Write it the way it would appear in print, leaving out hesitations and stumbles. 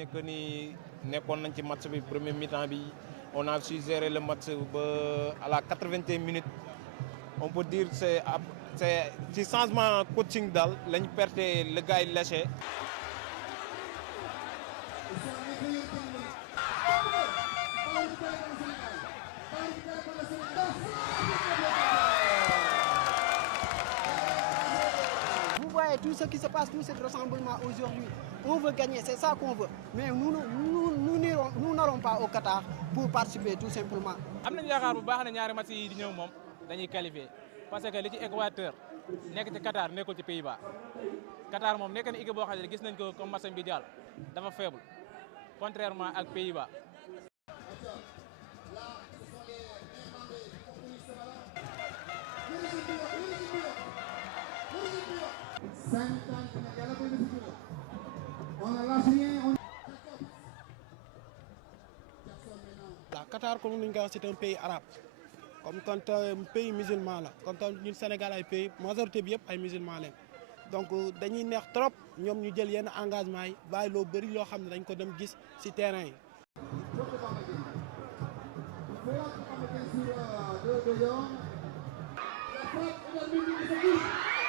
gagné que ni nekkoon nañ ci match bi premier mi-temps bi on a su gérer le match à la 80e minute on peut dire c'est ci changement coaching daal lañ perte le gars yi lâché. Vous voyez tout ce qui se passe, tout ce rassemblement aujourd'hui. On veut gagner, c'est ça qu'on veut. Mais nous n'allons pas au Qatar pour participer tout simplement. am nañu yaakaar bu baax ne ñaari match yi di ñëw moom dañuy qualifier parce que li ci Équateur nekk ci Qatar nekkul ci Pays-Bas Qatar moom nekk na équipe boo xam ne gis nañ ko comme match bi jàll dafa faible contrairement ak Pays-Bas. La Qatar, comme nous l'avons dit, c'est un pays arabe. Comme quand un pays musulman là, quand ñun Sénégal ay pays majorité bi yëpp ay musulman lañ donc dañuy neex trop ñoom ñu jël yenn engagement yi bàyyi loo bëri loo xam ne dañ ko dem gis ci terrain yi. La